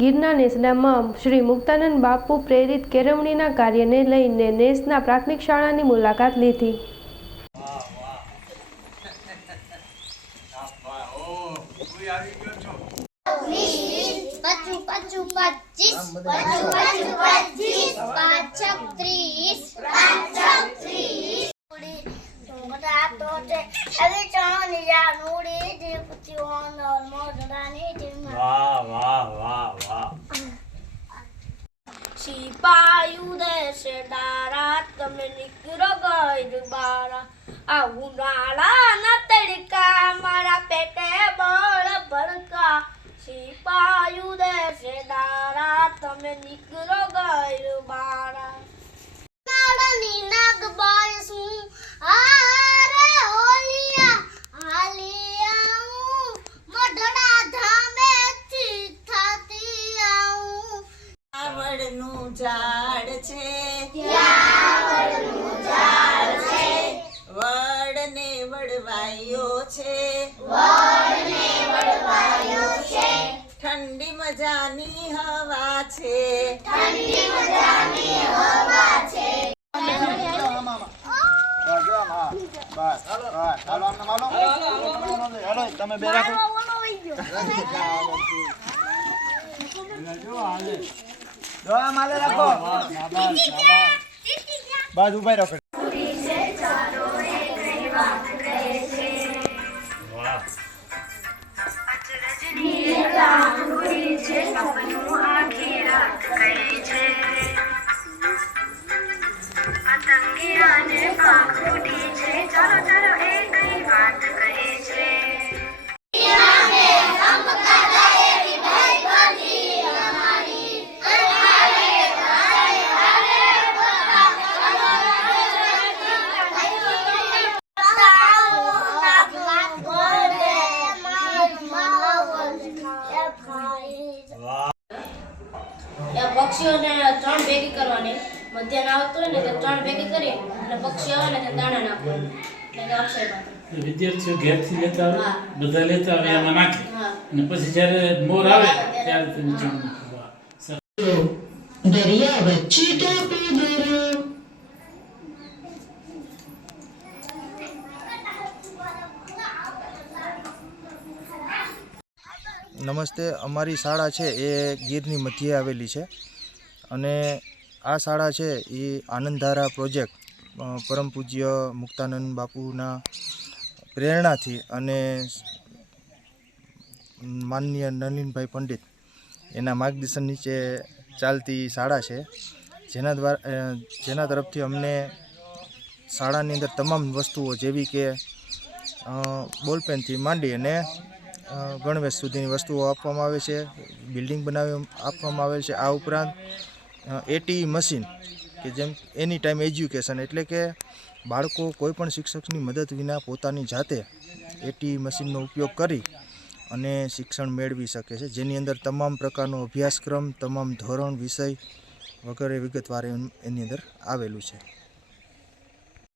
ગીરના નેસડામાં શ્રી મુક્તાનંદ બાપુ પ્રેરિત કેળવણીના કાર્યને લઈને નેસના પ્રાથમિક શાળાની મુલાકાત લીધી. સિપાયુ દેશે દારા તમે નીકળો ગઈ બારા આ ઉનાળાના તડકા મારા પેટે બળ ભડકા સિપાયુ દેશે દારા તમે નીકળો ગઈ બારા નાળની નાગબાઈ શું આરે હોલિયા હાલિયા મઢડા ધામે ચીઠાતી આવું આવડનું ઝાડ છે વડને વડવાયો છે ઠંડી મજાની હવા છે તમે બે રાખો માલે રાખો બાજુ ઉભા રાખો. પક્ષીઓને ત્રણ ભેગી કરવાની મધ્યાહન આવતું હોય ને તો ત્રણ ભેગી કરી અને પક્ષી આવે ને તો દાણા નાખવાનું એટલે અક્ષય પાત્ર વિદ્યાર્થીઓ ઘેરથી લેતા આવે બધા લેતા આવે એમાં નાખે અને પછી જ્યારે મોર આવે ત્યારે તેને ચણ નાખવા દરિયા વચ્ચે ટાપુ દરિયો નમસ્તે. અમારી શાળા છે એ ગીરની મધ્યે આવેલી છે અને આ શાળા છે એ આનંદધારા પ્રોજેક્ટ પરમ પૂજ્ય મુક્તાનંદ બાપુના પ્રેરણાથી અને માનનીય નલિનભાઈ પંડિત એના માર્ગદર્શન નીચે ચાલતી શાળા છે, જેના તરફથી અમને શાળાની અંદર તમામ વસ્તુઓ જેવી કે બોલપેનથી માંડી અને ગણવેશ સુધીની વસ્તુઓ આપવામાં આવે છે, બિલ્ડિંગ બનાવી આપવામાં આવે છે. આ ઉપરાંત એટી મશીન કે જેમ એની ટાઈમ એજ્યુકેશન એટલે કે બાળકો કોઈપણ શિક્ષકની મદદ વિના પોતાની જાતે એટી મશીનનો ઉપયોગ કરી અને શિક્ષણ મેળવી શકે છે, જેની અંદર તમામ પ્રકારનો અભ્યાસક્રમ, તમામ ધોરણ, વિષય વગેરે વિગતવાર એની અંદર આવેલું છે.